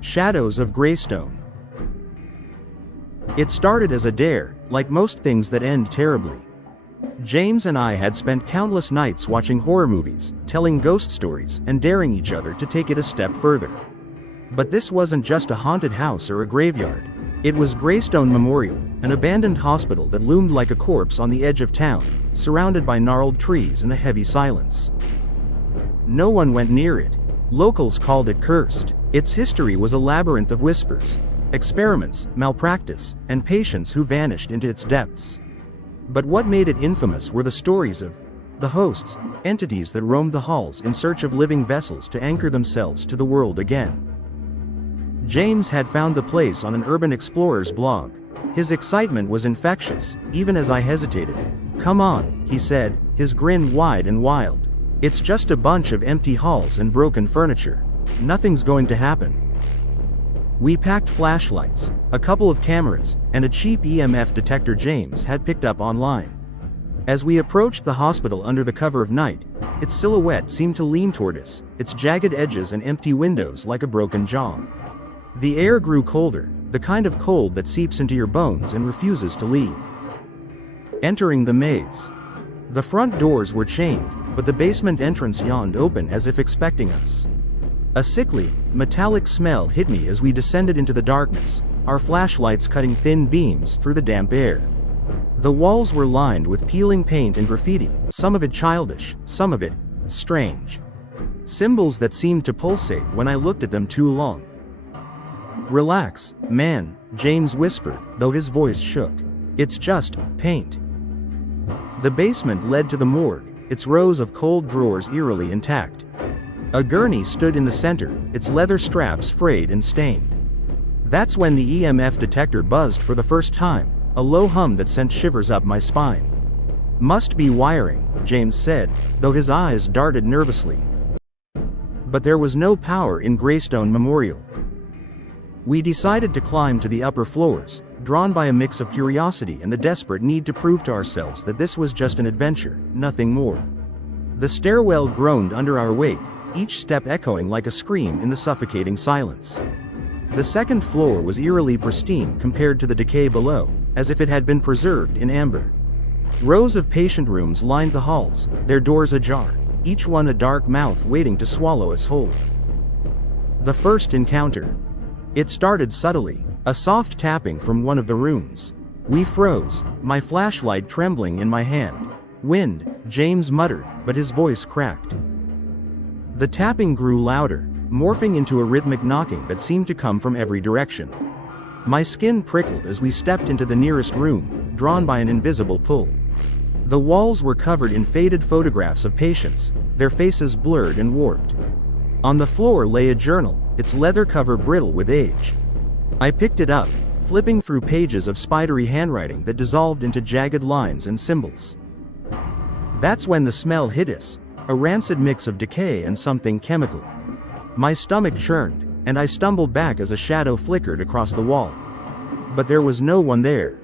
Shadows of Greystone. It started as a dare, like most things that end terribly. James and I had spent countless nights watching horror movies, telling ghost stories, and daring each other to take it a step further. But this wasn't just a haunted house or a graveyard. It was Greystone Memorial, an abandoned hospital that loomed like a corpse on the edge of town, surrounded by gnarled trees and a heavy silence. No one went near it. Locals called it cursed. Its history was a labyrinth of whispers, experiments, malpractice, and patients who vanished into its depths. But what made it infamous were the stories of the hosts, entities that roamed the halls in search of living vessels to anchor themselves to the world again. James had found the place on an urban explorer's blog. His excitement was infectious, even as I hesitated. "Come on," he said, his grin wide and wild. "It's just a bunch of empty halls and broken furniture. Nothing's going to happen." We packed flashlights, a couple of cameras, and a cheap EMF detector James had picked up online. As we approached the hospital under the cover of night, its silhouette seemed to lean toward us, its jagged edges and empty windows like a broken jaw. The air grew colder, the kind of cold that seeps into your bones and refuses to leave. Entering the maze. The front doors were chained, but the basement entrance yawned open as if expecting us. A sickly, metallic smell hit me as we descended into the darkness, our flashlights cutting thin beams through the damp air. The walls were lined with peeling paint and graffiti, some of it childish, some of it strange. Symbols that seemed to pulsate when I looked at them too long. "Relax, man," James whispered, though his voice shook. "It's just paint." The basement led to the morgue, its rows of cold drawers eerily intact. A gurney stood in the center, its leather straps frayed and stained. That's when the EMF detector buzzed for the first time, a low hum that sent shivers up my spine. "Must be wiring," James said, though his eyes darted nervously. But there was no power in Greystone Memorial. We decided to climb to the upper floors, drawn by a mix of curiosity and the desperate need to prove to ourselves that this was just an adventure, nothing more. The stairwell groaned under our weight, each step echoing like a scream in the suffocating silence. The second floor was eerily pristine compared to the decay below, as if it had been preserved in amber. Rows of patient rooms lined the halls, their doors ajar, each one a dark mouth waiting to swallow us whole. The first encounter. It started subtly, a soft tapping from one of the rooms. We froze, my flashlight trembling in my hand. "Wind," James muttered, but his voice cracked. The tapping grew louder, morphing into a rhythmic knocking that seemed to come from every direction. My skin prickled as we stepped into the nearest room, drawn by an invisible pull. The walls were covered in faded photographs of patients, their faces blurred and warped. On the floor lay a journal, its leather cover brittle with age. I picked it up, flipping through pages of spidery handwriting that dissolved into jagged lines and symbols. That's when the smell hit us, a rancid mix of decay and something chemical. My stomach churned, and I stumbled back as a shadow flickered across the wall. But there was no one there.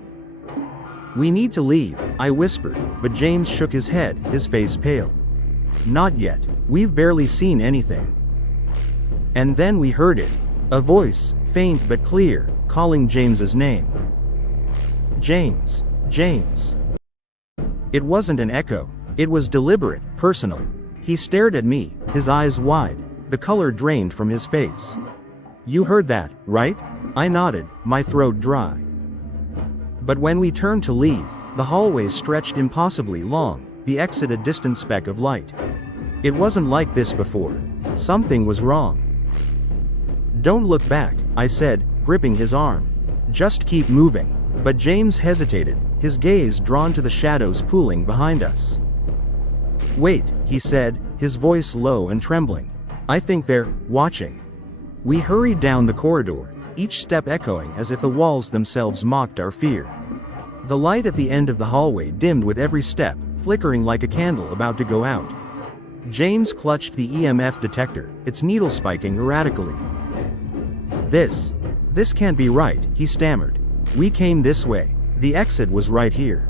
"We need to leave," I whispered, but James shook his head, his face pale. "Not yet, we've barely seen anything." And then we heard it, a voice, faint but clear, calling James's name. "James, James." It wasn't an echo, it was deliberate, personal. He stared at me, his eyes wide, the color drained from his face. "You heard that, right?" I nodded, my throat dry. But when we turned to leave, the hallway stretched impossibly long, the exit a distant speck of light. It wasn't like this before. Something was wrong. "Don't look back," I said, gripping his arm. "Just keep moving." But James hesitated, his gaze drawn to the shadows pooling behind us. "Wait," he said, his voice low and trembling. "I think they're watching." We hurried down the corridor, each step echoing as if the walls themselves mocked our fear. The light at the end of the hallway dimmed with every step, flickering like a candle about to go out. James clutched the EMF detector, its needle spiking erratically. This can't be right," he stammered. "We came this way. The exit was right here."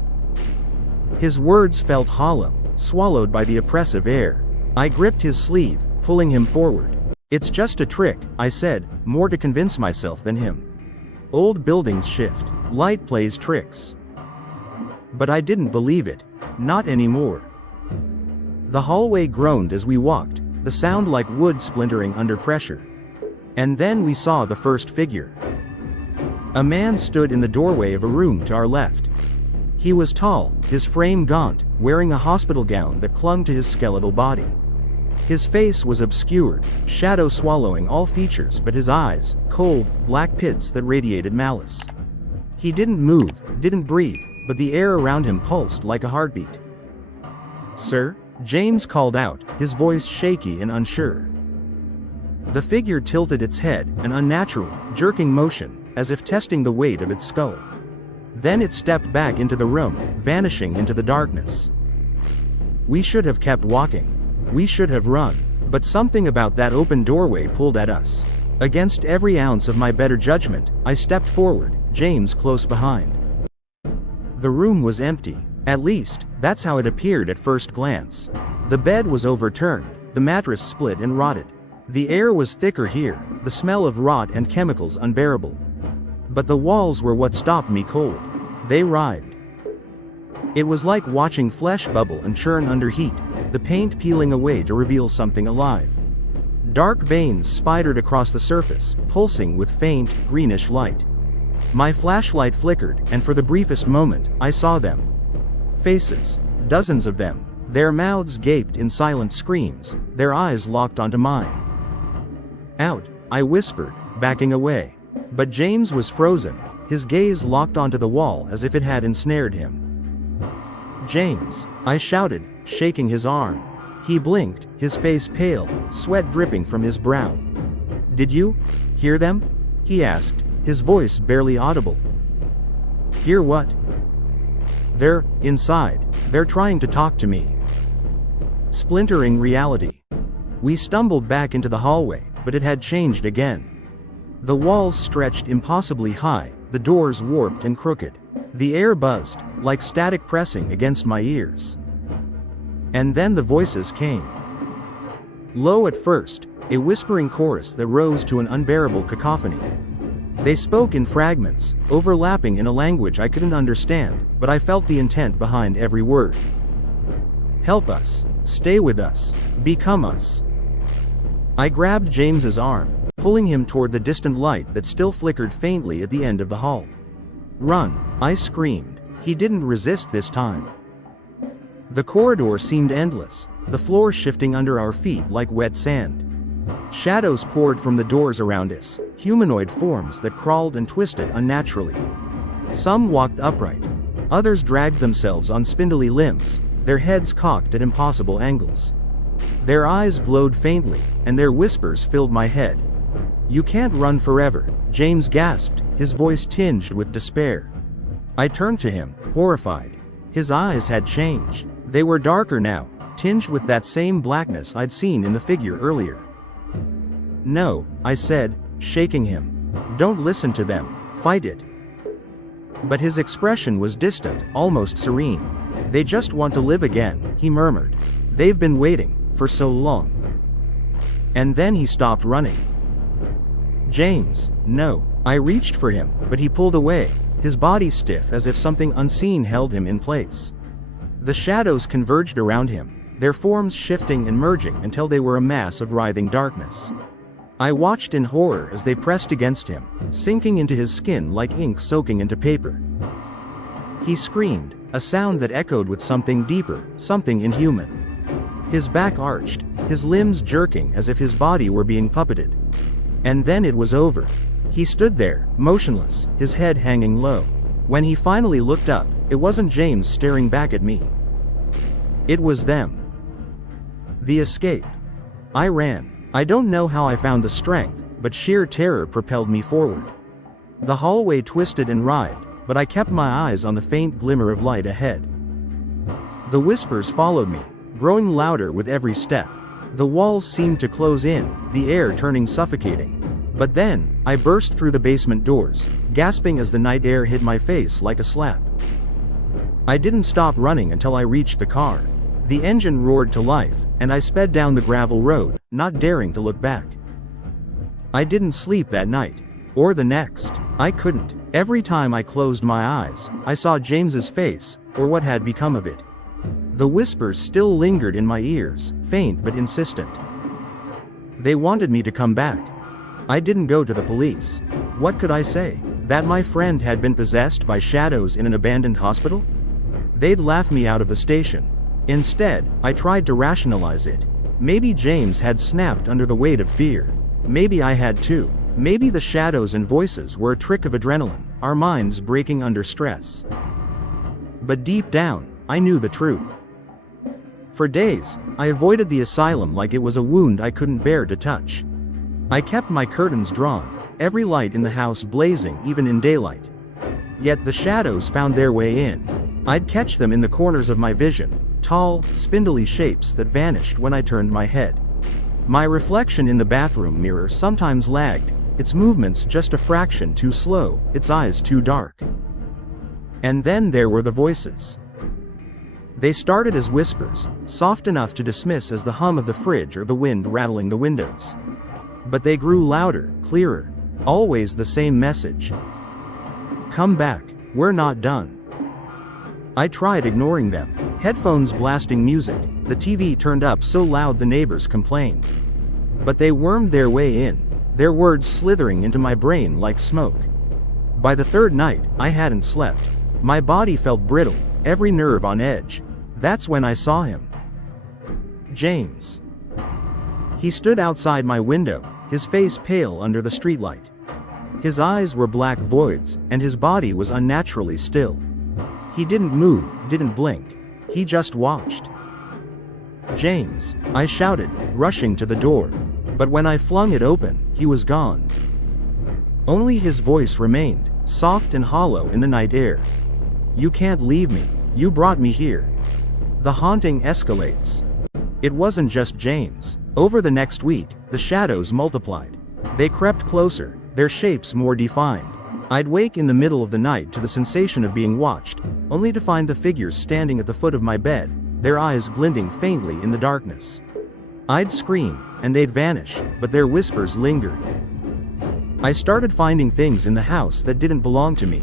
His words felt hollow, swallowed by the oppressive air. I gripped his sleeve, pulling him forward. It's just a trick, I said, more to convince myself than him. Old buildings shift, light plays tricks. But I didn't believe it. Not anymore. The hallway groaned as we walked, the sound like wood splintering under pressure. And then we saw the first figure. A man stood in the doorway of a room to our left. He was tall, his frame gaunt, wearing a hospital gown that clung to his skeletal body. His face was obscured, shadow swallowing all features but his eyes, cold, black pits that radiated malice. He didn't move, didn't breathe, but the air around him pulsed like a heartbeat. "Sir?" James called out, his voice shaky and unsure. The figure tilted its head, an unnatural, jerking motion, as if testing the weight of its skull. Then it stepped back into the room, vanishing into the darkness. We should have kept walking. We should have run. But something about that open doorway pulled at us. Against every ounce of my better judgment, I stepped forward, James close behind. The room was empty. At least, that's how it appeared at first glance. The bed was overturned, the mattress split and rotted. The air was thicker here, the smell of rot and chemicals unbearable. But the walls were what stopped me cold. They writhed. It was like watching flesh bubble and churn under heat, the paint peeling away to reveal something alive. Dark veins spidered across the surface, pulsing with faint, greenish light. My flashlight flickered, and for the briefest moment, I saw them. Faces. Dozens of them. Their mouths gaped in silent screams, their eyes locked onto mine. "Out," I whispered, backing away. But James was frozen, his gaze locked onto the wall as if it had ensnared him. "James," I shouted, shaking his arm. He blinked, his face pale, sweat dripping from his brow. "Did you hear them?" he asked, his voice barely audible. "Hear what?" "They're inside. They're trying to talk to me." Splintering reality. We stumbled back into the hallway, but it had changed again. The walls stretched impossibly high, the doors warped and crooked. The air buzzed, like static pressing against my ears. And then the voices came. Low at first, a whispering chorus that rose to an unbearable cacophony. They spoke in fragments, overlapping in a language I couldn't understand, but I felt the intent behind every word. "Help us. Stay with us. Become us." I grabbed James's arm, pulling him toward the distant light that still flickered faintly at the end of the hall. "Run," I screamed. He didn't resist this time. The corridor seemed endless, the floor shifting under our feet like wet sand. Shadows poured from the doors around us, humanoid forms that crawled and twisted unnaturally. Some walked upright. Others dragged themselves on spindly limbs, their heads cocked at impossible angles. Their eyes glowed faintly, and their whispers filled my head. "You can't run forever," James gasped, his voice tinged with despair. I turned to him, horrified. His eyes had changed. They were darker now, tinged with that same blackness I'd seen in the figure earlier. "No," I said, shaking him. "Don't listen to them. Fight it." But his expression was distant, almost serene. "They just want to live again," he murmured. "They've been waiting for so long." And then he stopped running. "James, no." I reached for him, but he pulled away, his body stiff as if something unseen held him in place. The shadows converged around him, their forms shifting and merging until they were a mass of writhing darkness. I watched in horror as they pressed against him, sinking into his skin like ink soaking into paper. He screamed, a sound that echoed with something deeper, something inhuman. His back arched, his limbs jerking as if his body were being puppeted. And then it was over. He stood there, motionless, his head hanging low. When he finally looked up, it wasn't James staring back at me. It was them. The escape. I ran. I don't know how I found the strength, but sheer terror propelled me forward. The hallway twisted and writhed, but I kept my eyes on the faint glimmer of light ahead. The whispers followed me, growing louder with every step. The walls seemed to close in, the air turning suffocating. But then, I burst through the basement doors, gasping as the night air hit my face like a slap. I didn't stop running until I reached the car. The engine roared to life, and I sped down the gravel road, not daring to look back. I didn't sleep that night. Or the next. I couldn't. Every time I closed my eyes, I saw James's face, or what had become of it. The whispers still lingered in my ears, faint but insistent. They wanted me to come back. I didn't go to the police. What could I say? That my friend had been possessed by shadows in an abandoned hospital? They'd laugh me out of the station. Instead, I tried to rationalize it. Maybe James had snapped under the weight of fear. Maybe I had too. Maybe the shadows and voices were a trick of adrenaline, our minds breaking under stress. But deep down, I knew the truth. For days, I avoided the asylum like it was a wound I couldn't bear to touch. I kept my curtains drawn, every light in the house blazing even in daylight. Yet the shadows found their way in. I'd catch them in the corners of my vision, tall, spindly shapes that vanished when I turned my head. My reflection in the bathroom mirror sometimes lagged, its movements just a fraction too slow, its eyes too dark. And then there were the voices. They started as whispers, soft enough to dismiss as the hum of the fridge or the wind rattling the windows. But they grew louder, clearer, always the same message. Come back, we're not done. I tried ignoring them, headphones blasting music, the TV turned up so loud the neighbors complained. But they wormed their way in, their words slithering into my brain like smoke. By the third night, I hadn't slept. My body felt brittle, every nerve on edge. That's when I saw him. James. He stood outside my window, his face pale under the streetlight. His eyes were black voids, and his body was unnaturally still. He didn't move, didn't blink. He just watched. James, I shouted, rushing to the door. But when I flung it open, he was gone. Only his voice remained, soft and hollow in the night air. You can't leave me. You brought me here. The haunting escalates. It wasn't just James. Over the next week, the shadows multiplied. They crept closer, their shapes more defined. I'd wake in the middle of the night to the sensation of being watched, only to find the figures standing at the foot of my bed, their eyes glinting faintly in the darkness. I'd scream, and they'd vanish, but their whispers lingered. I started finding things in the house that didn't belong to me.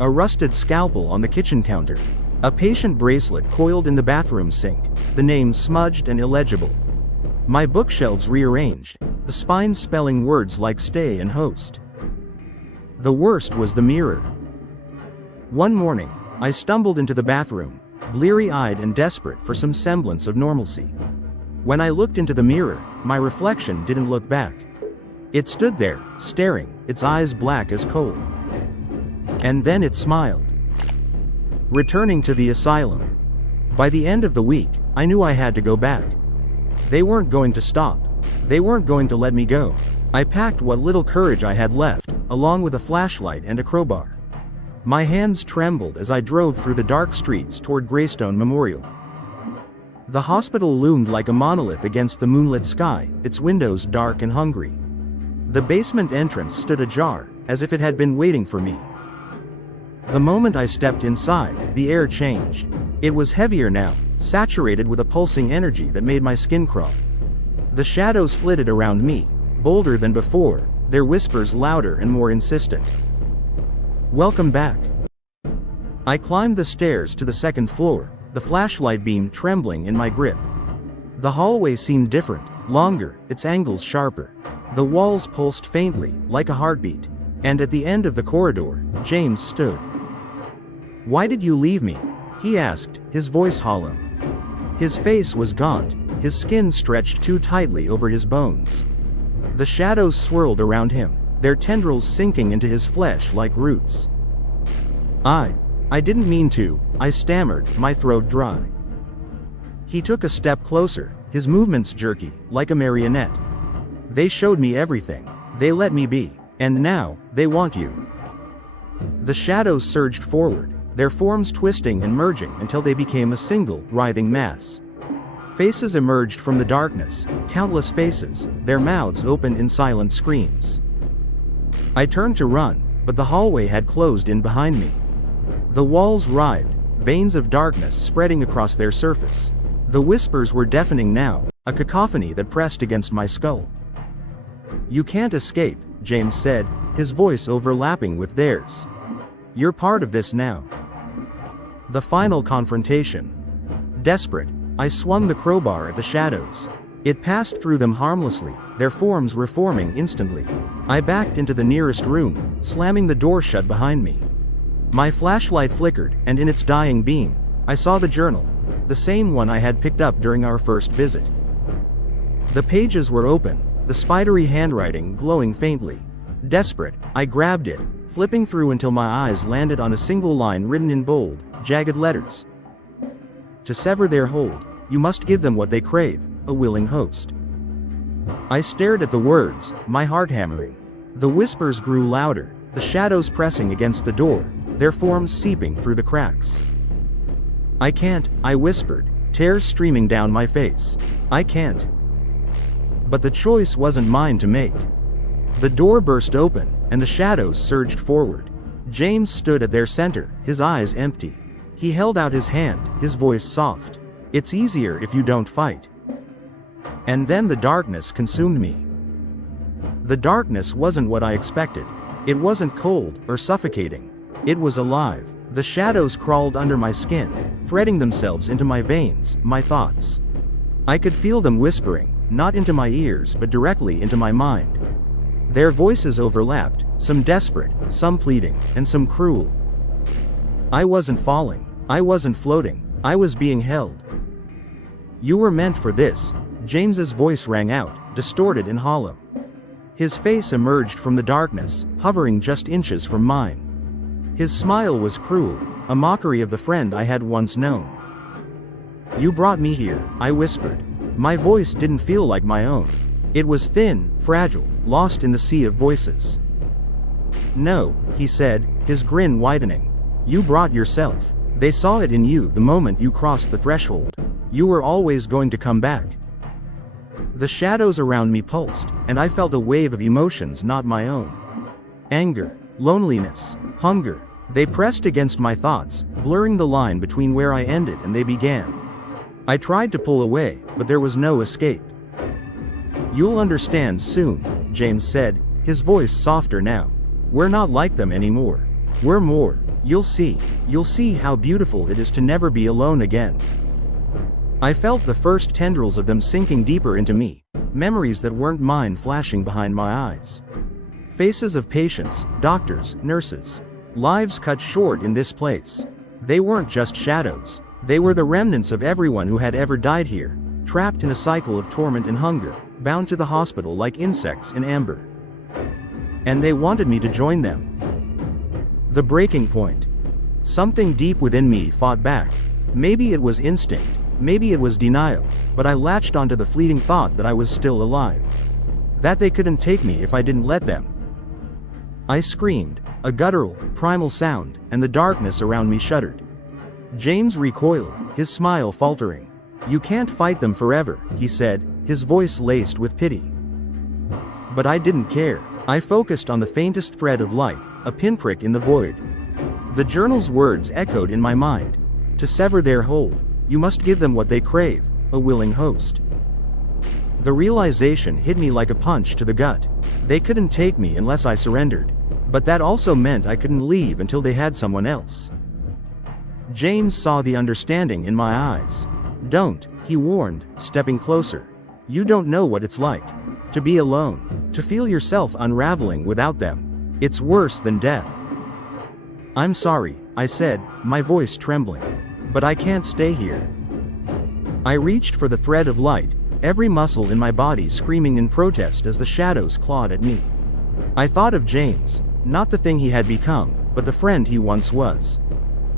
A rusted scalpel on the kitchen counter. A patient bracelet coiled in the bathroom sink, the name smudged and illegible. My bookshelves rearranged, the spine spelling words like stay and host. The worst was the mirror. One morning, I stumbled into the bathroom, bleary-eyed and desperate for some semblance of normalcy. When I looked into the mirror, my reflection didn't look back. It stood there, staring, its eyes black as coal. And then it smiled. Returning to the asylum. By the end of the week, I knew I had to go back. They weren't going to stop. They weren't going to let me go. I packed what little courage I had left, along with a flashlight and a crowbar. My hands trembled as I drove through the dark streets toward Greystone Memorial. The hospital loomed like a monolith against the moonlit sky, its windows dark and hungry. The basement entrance stood ajar, as if it had been waiting for me. The moment I stepped inside, the air changed. It was heavier now, saturated with a pulsing energy that made my skin crawl. The shadows flitted around me, bolder than before, their whispers louder and more insistent. Welcome back. I climbed the stairs to the second floor, the flashlight beam trembling in my grip. The hallway seemed different, longer, its angles sharper. The walls pulsed faintly, like a heartbeat. And at the end of the corridor, James stood. Why did you leave me? He asked, his voice hollow. His face was gaunt, his skin stretched too tightly over his bones. The shadows swirled around him, their tendrils sinking into his flesh like roots. I didn't mean to, I stammered, my throat dry. He took a step closer, his movements jerky, like a marionette. They showed me everything. They let me be. And now, they want you. The shadows surged forward, their forms twisting and merging until they became a single, writhing mass. Faces emerged from the darkness, countless faces, their mouths open in silent screams. I turned to run, but the hallway had closed in behind me. The walls writhed, veins of darkness spreading across their surface. The whispers were deafening now, a cacophony that pressed against my skull. You can't escape, James said, his voice overlapping with theirs. You're part of this now. The final confrontation. Desperate, I swung the crowbar at the shadows. It passed through them harmlessly, their forms reforming instantly. I backed into the nearest room, slamming the door shut behind me. My flashlight flickered, and in its dying beam, I saw the journal, the same one I had picked up during our first visit. The pages were open, the spidery handwriting glowing faintly. Desperate, I grabbed it, flipping through until my eyes landed on a single line written in bold, jagged letters. To sever their hold, you must give them what they crave, a willing host. I stared at the words, my heart hammering. The whispers grew louder, the shadows pressing against the door, their forms seeping through the cracks. I can't, I whispered, tears streaming down my face. I can't. But the choice wasn't mine to make. The door burst open, and the shadows surged forward. James stood at their center, his eyes empty. He held out his hand, his voice soft. It's easier if you don't fight. And then the darkness consumed me. The darkness wasn't what I expected. It wasn't cold or suffocating. It was alive. The shadows crawled under my skin, threading themselves into my veins, my thoughts. I could feel them whispering, not into my ears but directly into my mind. Their voices overlapped, some desperate, some pleading, and some cruel. I wasn't falling. I wasn't floating. I was being held. You were meant for this, James's voice rang out, distorted and hollow. His face emerged from the darkness, hovering just inches from mine. His smile was cruel, a mockery of the friend I had once known. You brought me here, I whispered. My voice didn't feel like my own. It was thin, fragile, lost in the sea of voices. No, he said, his grin widening. You brought yourself. They saw it in you the moment you crossed the threshold. You were always going to come back. The shadows around me pulsed, and I felt a wave of emotions not my own. Anger, loneliness, hunger. They pressed against my thoughts, blurring the line between where I ended and they began. I tried to pull away, but there was no escape. You'll understand soon, James said, his voice softer now. We're not like them anymore. We're more. You'll see how beautiful it is to never be alone again. I felt the first tendrils of them sinking deeper into me, memories that weren't mine flashing behind my eyes. Faces of patients, doctors, nurses. Lives cut short in this place. They weren't just shadows. They were the remnants of everyone who had ever died here, trapped in a cycle of torment and hunger, bound to the hospital like insects in amber. And they wanted me to join them. The breaking point. Something deep within me fought back. Maybe it was instinct, maybe it was denial, but I latched onto the fleeting thought that I was still alive. That they couldn't take me if I didn't let them. I screamed, a guttural, primal sound, and the darkness around me shuddered. James recoiled, his smile faltering. You can't fight them forever, he said, his voice laced with pity. But I didn't care. I focused on the faintest thread of light, a pinprick in the void. The journal's words echoed in my mind. To sever their hold, you must give them what they crave, a willing host. The realization hit me like a punch to the gut. They couldn't take me unless I surrendered. But that also meant I couldn't leave until they had someone else. James saw the understanding in my eyes. Don't, he warned, stepping closer. You don't know what it's like. To be alone. To feel yourself unraveling without them. It's worse than death. I'm sorry, I said, my voice trembling. But I can't stay here. I reached for the thread of light, every muscle in my body screaming in protest as the shadows clawed at me. I thought of James, not the thing he had become, but the friend he once was.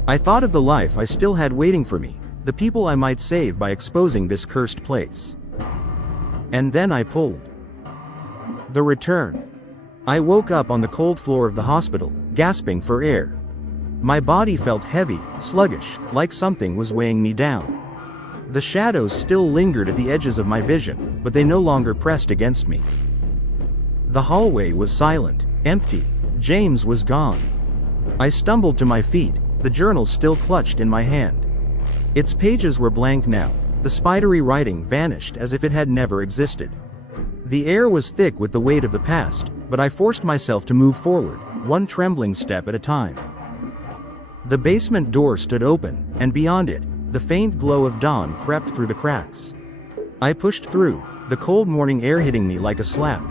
I thought of the life I still had waiting for me, the people I might save by exposing this cursed place. And then I pulled. The return. I woke up on the cold floor of the hospital, gasping for air. My body felt heavy, sluggish, like something was weighing me down. The shadows still lingered at the edges of my vision, but they no longer pressed against me. The hallway was silent, empty. James was gone. I stumbled to my feet, the journal still clutched in my hand. Its pages were blank now, the spidery writing vanished as if it had never existed. The air was thick with the weight of the past, but I forced myself to move forward, one trembling step at a time. The basement door stood open, and beyond it, the faint glow of dawn crept through the cracks. I pushed through, the cold morning air hitting me like a slap.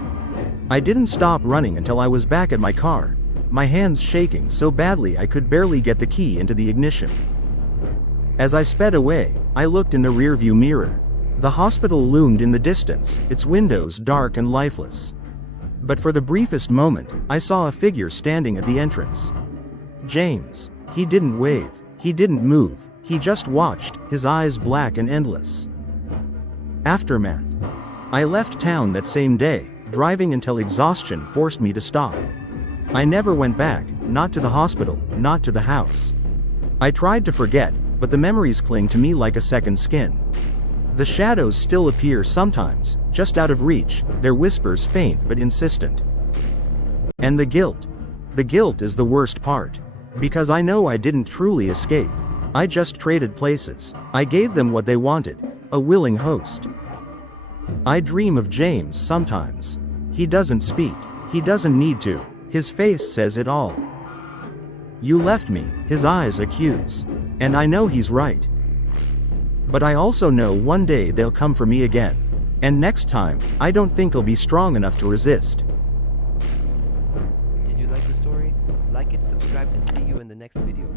I didn't stop running until I was back at my car, my hands shaking so badly I could barely get the key into the ignition. As I sped away, I looked in the rearview mirror. The hospital loomed in the distance, its windows dark and lifeless. But for the briefest moment, I saw a figure standing at the entrance. James. He didn't wave, he didn't move, he just watched, his eyes black and endless. Aftermath. I left town that same day, driving until exhaustion forced me to stop. I never went back, not to the hospital, not to the house. I tried to forget, but the memories cling to me like a second skin. The shadows still appear sometimes, just out of reach, their whispers faint but insistent. And the guilt. The guilt is the worst part. Because I know I didn't truly escape. I just traded places. I gave them what they wanted, a willing host. I dream of James sometimes. He doesn't speak. He doesn't need to. His face says it all. You left me, his eyes accuse. And I know he's right. But I also know one day they'll come for me again. And next time, I don't think I'll be strong enough to resist. Did you like the story? Like it, subscribe, and see you in the next video.